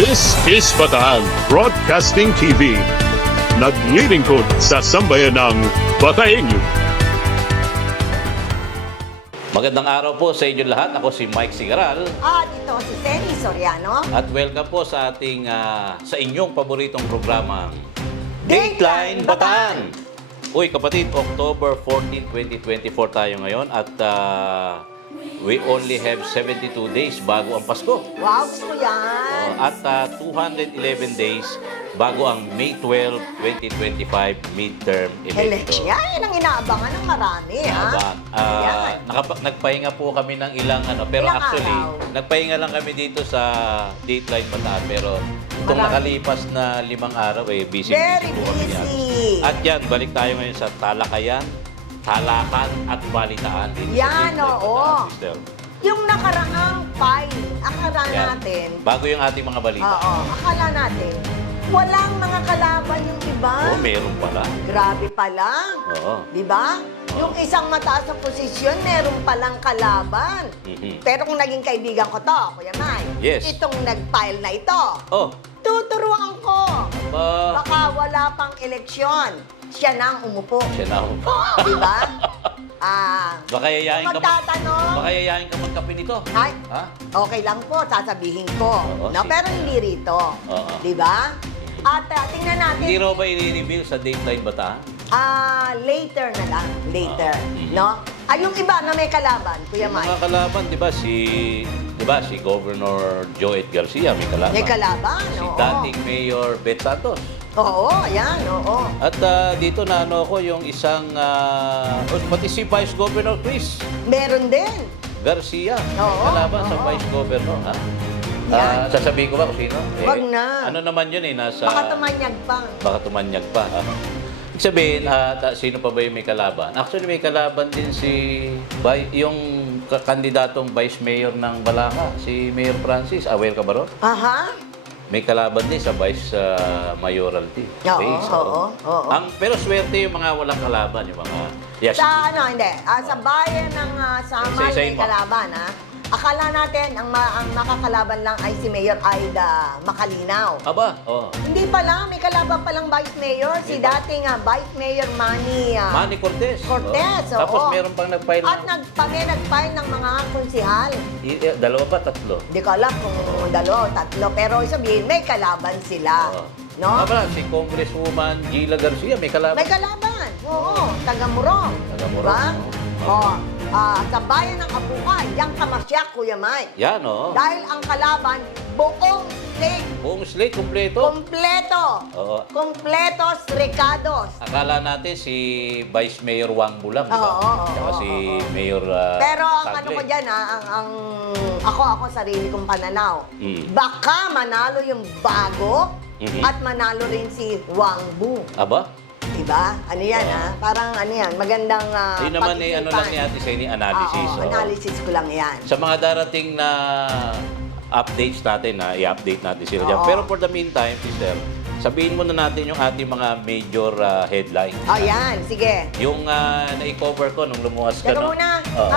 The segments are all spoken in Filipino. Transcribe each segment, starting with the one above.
This is Bataan Broadcasting TV. Naglilingkod sa sambayan ng Bataenyo. Magandang araw po sa inyo lahat. Ako si Mike Sigaral. At ito si Senny Soriano. At welcome po sa ating sa inyong paboritong programang Dateline Bataan. Uy kapatid, October 14, 2024 tayo ngayon at we only have 72 days bago ang Pasko. Wow, gusto ko yan. At 211 days bago ang May 12, 2025 midterm election. Yan ang inaabangan ng marami, ha? Yan. Nagpahinga po kami ng ilang pero Ilang actually, araw? nagpahinga lang kami dito sa Dateline Bataan. Pero itong Marami. nakalipas na 5 araw, busy Very po kami yan. busy. At yan, balik tayo ngayon sa talakayan, talakan at balitaan. Dito sa Yan, Dateline oo. Bataan, sister. Yung nakaraang file, akala Yan. natin, Bago yung ating mga balita. akala natin, walang mga kalaban yung iba. Meron pala. Grabe pala. Oo. Di ba? Yung isang mataas na posisyon, meron palang kalaban. Mhm. Pero kung naging kaibigan ko to, Kuya Mai, Yes. itong nag-file na ito, Oh, tuturuan ko. ba, Baka wala pang eleksyon. Siya nang umupo. siya na ako. Di ba? Baka yayain ka Magtatanong. Baka yayain ka magkape nito. Ay, Ha? okay lang po, sasabihin ko. Oo, No, sige. pero hindi rito. Oo. Di ba? At tingnan natin. Hindi raw ba i-reveal sa Dateline Bataan? Later na lang. Later. Mhm. No? Yung iba na may kalaban, Kuya Yung Mike. mga kalaban, di ba si Governor Joet Garcia may kalaban. May kalaban, Si oo. dating Mayor Bet Santos. Oo, ayan, oo. At dito na ko yung isang, pati si Vice Governor Chris Meron din. Garcia. Oo, Kalaban sa oo. Vice Governor. Ha? Yan. Sasabihin ko ba kung sino? Wag na. Ano naman yun nasa... Baka tumanyag pa. Baka tumanyag pa. Ibig sabihin, sino pa ba yung may kalaban? Actually, may kalaban din yung kandidatong Vice Mayor ng Balaca, si Mayor Francis. Aware ka ba ron? Aha. May kalaban din sa Vice Mayoralty. Oo, race, oo, oo. Pero swerte yung mga walang kalaban, yung mga... Yes. Sa hindi. Sa bayan ng Samal Isa-isahin may mo. kalaban, ha? Akala natin ang makakalaban lang ay si Mayor Aida Macalinaw. Aba, oh. Hindi pala, may kalaban palang Vice Mayor, si Iba. dating Vice Mayor Manny Manny Cortez. Cortez, Oh. Tapos oo. meron pang nag-file At nagfile ng mga konsihal. Dalawa ba? Tatlo? Hindi ko alam kung dalawa o tatlo, pero sabihin, may kalaban sila. Oo. No? Aba, si Congresswoman Gila Garcia, may kalaban. May kalaban. Oo, taga-Murong. Taga-Murong, Diba? oo. Sa bayan ng Apuka, yang Kamasyak, Kuya Mike. Yan, oh. Dahil ang kalaban, buong slate, Buong slate, kumpleto. kompleto. Oo. Kompletos, recados. Akala natin si Vice Mayor Wang Bulam, di ba? Oo, oo, Tsaka si oo. Mayor Pero ang Sagle. ano ko dyan, ako sarili kong pananaw. Mm. Baka manalo yung bago Mhm. at manalo rin si Wang Bu. Aba? Diba? Ano yan, ha? Parang ano yan, magandang Yun naman ano lang ni Ate Seni, analysis. Oo, oo. analysis ko lang yan. Sa mga darating na updates natin, i-update natin sila dyan. Oo. Pero for the meantime, sister, sabihin muna natin yung ating mga major headline. Yan, sige. Yung na-cover ko nung lumuwas ka, Teka no? muna, Oo.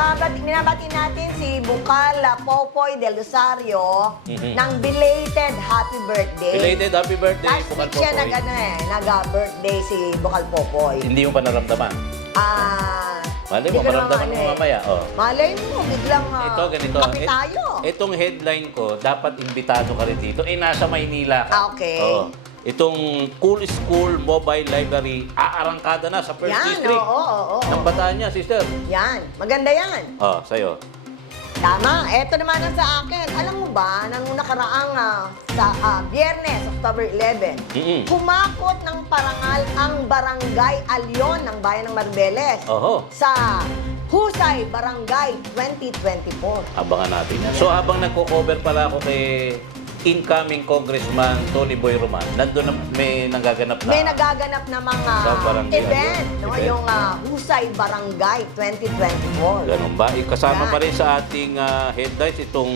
minabati natin si Bukal Popoy del Rosario Mhm. ng belated happy birthday. Belated happy birthday, Last Bukal week siya Popoy. nag-birthday si Bukal Popoy. Hindi mo pa naramdaman. Malay mo, hindi ko naman maramdaman mo mamaya. Oh. Malay mo, biglang Ito, ganito. kape tayo. Itong headline ko, dapat imbitado ka rin dito. Nasa Maynila ka. Okay. Oo. Itong Cool School Mobile Library, aarangkada na sa First Yan, District. oo. Ng Bataan niya, sister. Yan, maganda yan. Oh, sa'yo. Tama, eto naman ang sa akin. Alam mo ba, nang nakaraang Biyernes, October 11, Mm-mm. kumakot ng parangal ang Barangay Alyon ng Bayan ng Marbeles Oho. sa Husay Barangay 2024. Abangan natin yan. So, habang nagko-cover pala ako kay incoming Congressman Tony Boy Roman, nandun na may nagaganap na... May nagaganap na mga Sa Barangay event, Alyon. no? Event. Yung Husay Barangay 2024. Ganun ba? Kasama Yan. pa rin sa ating headlines itong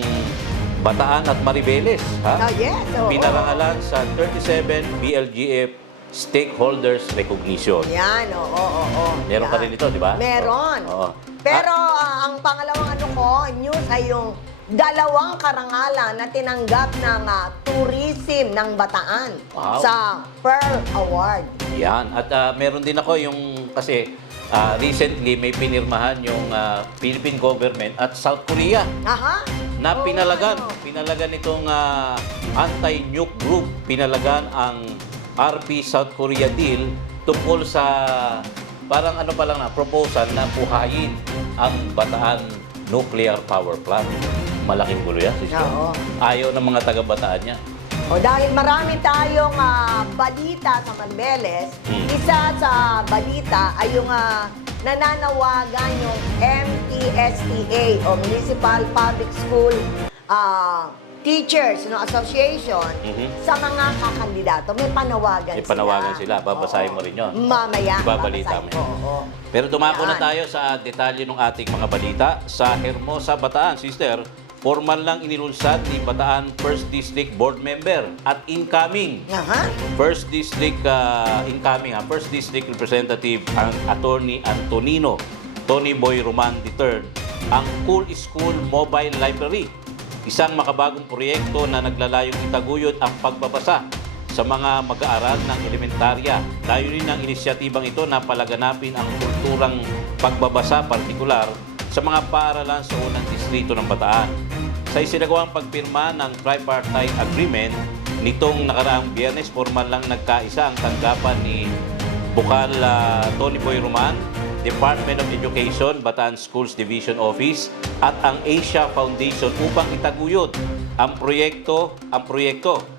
Bataan at Maribeles. Ha? Oh, yes, oo. Pinarangalan sa 37 BLGF Stakeholders Recognition. Yan, oo. Meron Yan. pa rin ito, di ba? Meron. Oo. Pero ang pangalawang news ay yung 2 karangalan na tinanggap ng tourism ng Bataan Wow. sa Pearl Award. Yan. At meron din ako yung, kasi recently may pinirmahan yung Philippine government at South Korea Aha. na Oo, pinalagan. ano. Pinalagan itong anti-nuke group. Pinalagan ang RP South Korea deal tungkol sa parang ano pa lang na proposal na buhayin ang Bataan Nuclear Power Plant. Malaking gulo yan, sister. Oo. Ayaw ng mga taga-Bataan niya. O dahil marami tayong balita sa Manbeles, isa sa balita ay yung nananawagan yung MTSTA o Municipal Public School Teachers Association sa mga kakandidato. May panawagan May panawagan sila. Babasahin Oo. mo rin yun. Mamaya. Ibabalita babasahin mo. ko, oo. Pero dumako na Yan. tayo sa detalye ng ating mga balita. Sa Hermosa, Bataan, sister, formal lang inilunsad ni Bataan 1st District Board Member at incoming Aha. 1st District incoming 1st District Representative ang Attorney Antonino Tony Boy Roman III ang Cool School Mobile Library, isang makabagong proyekto na naglalayong itaguyod ang pagbabasa sa mga mag-aaral ng elementarya. Layunin ng inisyatibang ito na palaganapin ang kulturang pagbabasa partikular sa mga paaralan sa unang distrito ng Bataan. Sa isinagawang pagpirma ng tripartite agreement, nitong nakaraang Biyernes, formal lang nagkaisa ang tanggapan ni Bukal Tony Boy Roman, Department of Education, Bataan Schools Division Office at ang Asia Foundation upang itaguyod ang proyekto.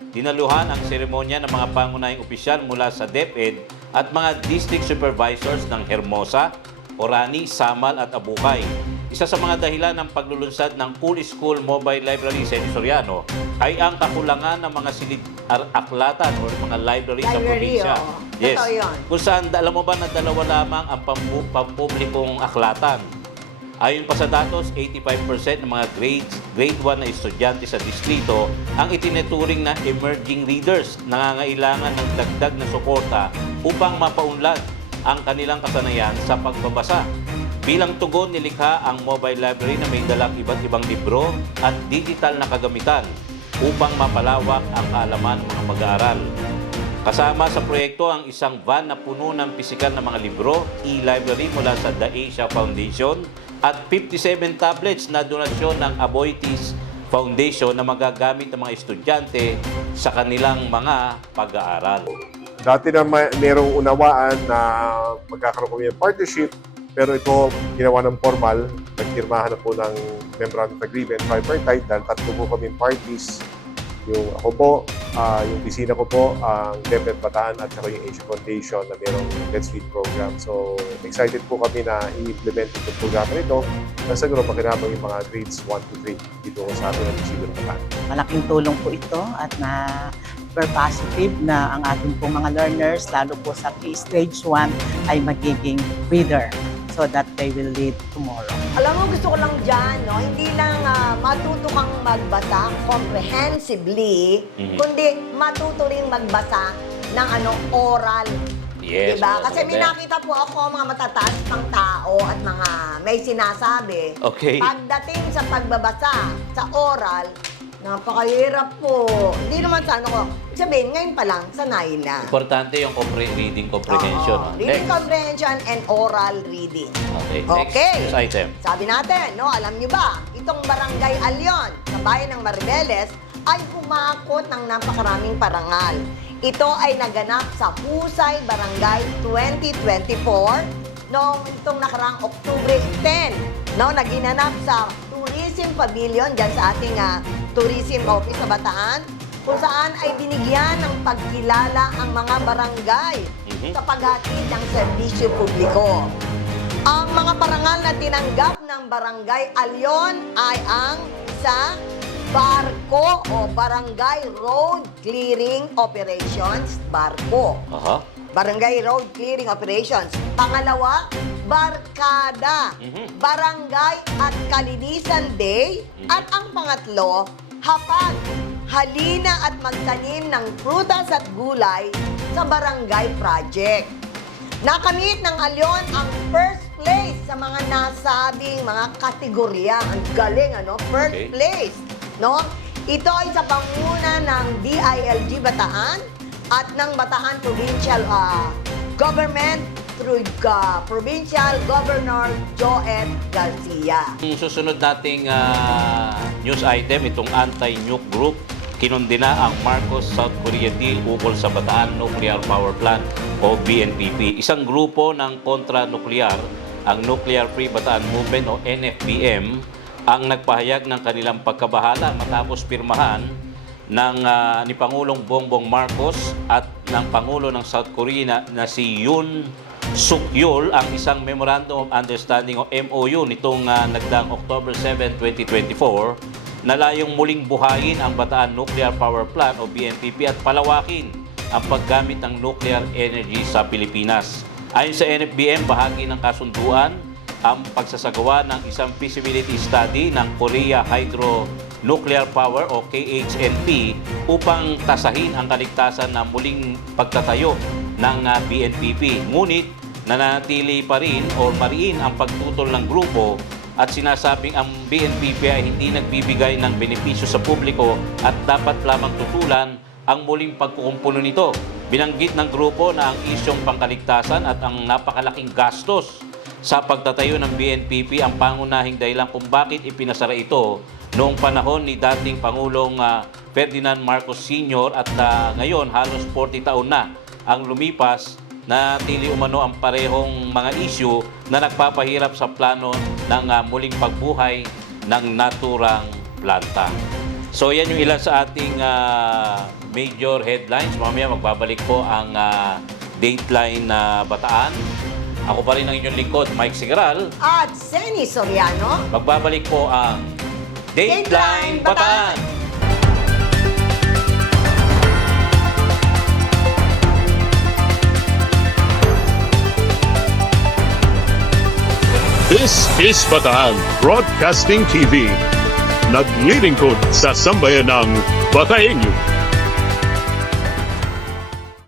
Dinaluhan ang seremonya ng mga pangunahing opisyal mula sa DepEd at mga district supervisors ng Hermosa, Orani, Samal at Abukay. Isa sa mga dahilan ng paglulunsad ng Cool School Mobile Library sa Soriano ay ang kakulangan ng mga silid-aklatan o mga library sa Library, probinsya. oo. Yes. Totoo yun. Kung saan, alam mo ba na 2 lamang ang pampublikong aklatan. Ayon pa sa datos, 85% ng mga grade 1 na estudyante sa distrito ang itineturing na emerging readers, nangangailangan ng dagdag na suporta upang mapaunlad ang kanilang kasanayan sa pagbabasa. Bilang tugon, nilikha ang mobile library na may dalang iba't ibang libro at digital na kagamitan upang mapalawak ang kaalaman ng mga mag-aaral. Kasama sa proyekto ang isang van na puno ng pisikal na mga libro, e-library mula sa The Asia Foundation at 57 tablets na donasyon ng Aboitiz Foundation na magagamit ng mga estudyante sa kanilang mga pag-aaral. Dati na merong unawaan na magkakaroon kami ng partnership, pero ito ginawa ng formal. Nagpirmahan na po ng Memorandum of Agreement, tripartite, dahil 3 po kami parties. Yung ako po, yung bisina ko po, ang DepEd Bataan at saka yung Asia Foundation na merong Let's Read program. So, excited po kami na i-implement itong programa nito na siguro makinabang yung mga grades 1 to 3 dito sa ating munisipyo ng Bataan. Malaking tulong po ito at na super positive na ang ating pong mga learners, lalo po sa stage 1, ay magiging reader so that they will lead tomorrow. Alam mo, gusto ko lang dyan, no? Hindi lang matuto kang magbasa comprehensively, kundi matuto rin magbasa ng oral. Yes, Diba? oo, Kasi may maganda. nakita po ako mga matataas pang tao at mga may sinasabi. Okay. Pagdating sa pagbabasa, sa oral, napakahirap po. Hindi naman sa ko. Sabihin, ngayon pa lang, sanayin na. Importante yung reading comprehension. Oo. no? Reading Next. comprehension and oral reading. Okay. Okay. Next item. Sabi natin, no, alam niyo ba, itong Barangay Alyon sa bayan ng Maribeles ay humakot ng napakaraming parangal. Ito ay naganap sa Husay Barangay 2024 noong itong nakaraang Oktubre 10. No, naginanap sa Tourism Pavilion dyan sa ating Tourism Office sa Bataan, kung saan ay binigyan ng pagkilala ang mga barangay sa paghatid ng serbisyo publiko. Ang mga parangal na tinanggap ng Barangay Alyon ay ang sa Barko o Barangay Road Clearing Operations, Barko. Aha. Barangay Road Clearing Operations. Pangalawa, Barkada, Barangay at Kalinisan Day. At ang pangatlo, Hapag, halina at magtanim ng prutas at gulay sa Barangay Project. Nakamit ng Alyon ang first place sa mga nasabing mga kategorya. Ang galing, ano? First Okay. place, no? Ito ay sa panguna ng DILG Bataan at ng Bataan Provincial Government through Provincial Governor Joel Garcia. Ang susunod nating news item, itong anti-nuke group, kinundina ang Marcos South Korea deal ukol sa Bataan Nuclear Power Plant o BNPP. Isang grupo ng kontra-nuklear, ang Nuclear Free Bataan Movement o NFBM, ang nagpahayag ng kanilang pagkabahala matapos pirmahan ng ni Pangulong Bongbong Marcos at ng Pangulo ng South Korea na si Yoon Suk Yeol ang isang Memorandum of Understanding o MOU nitong nagdaang October 7, 2024 na layong muling buhayin ang Bataan Nuclear Power Plant o BNPP at palawakin ang paggamit ng nuclear energy sa Pilipinas. Ayon sa NFBM, bahagi ng kasunduan ang pagsasagawa ng isang feasibility study ng Korea Hydro Nuclear Power o KHNP upang tasahin ang kaligtasan na muling pagtatayo ng BNPP. Ngunit nanatili pa rin o mariin ang pagtutol ng grupo at sinasabing ang BNPP ay hindi nagbibigay ng benepisyo sa publiko at dapat lamang tutulan ang muling pagkukumpulo nito. Binanggit ng grupo na ang isyong pangkaligtasan at ang napakalaking gastos sa pagtatayo ng BNPP ang pangunahing dahilan kung bakit ipinasara ito noong panahon ni dating Pangulong Ferdinand Marcos Sr. at ngayon halos 40 taon na ang lumipas na tili umano ang parehong mga isyu na nagpapahirap sa plano ng muling pagbuhay ng naturang planta. So yan yung ilan sa ating major headlines. Mamaya magbabalik po ang Dateline Bataan. Ako pa rin ang inyong lingkod, Mike Sigaral. At Seni Soriano. Magbabalik po ang Dateline Bataan. This is Bataan Broadcasting TV. Naglilingkod sa sambayanang Bataenyo.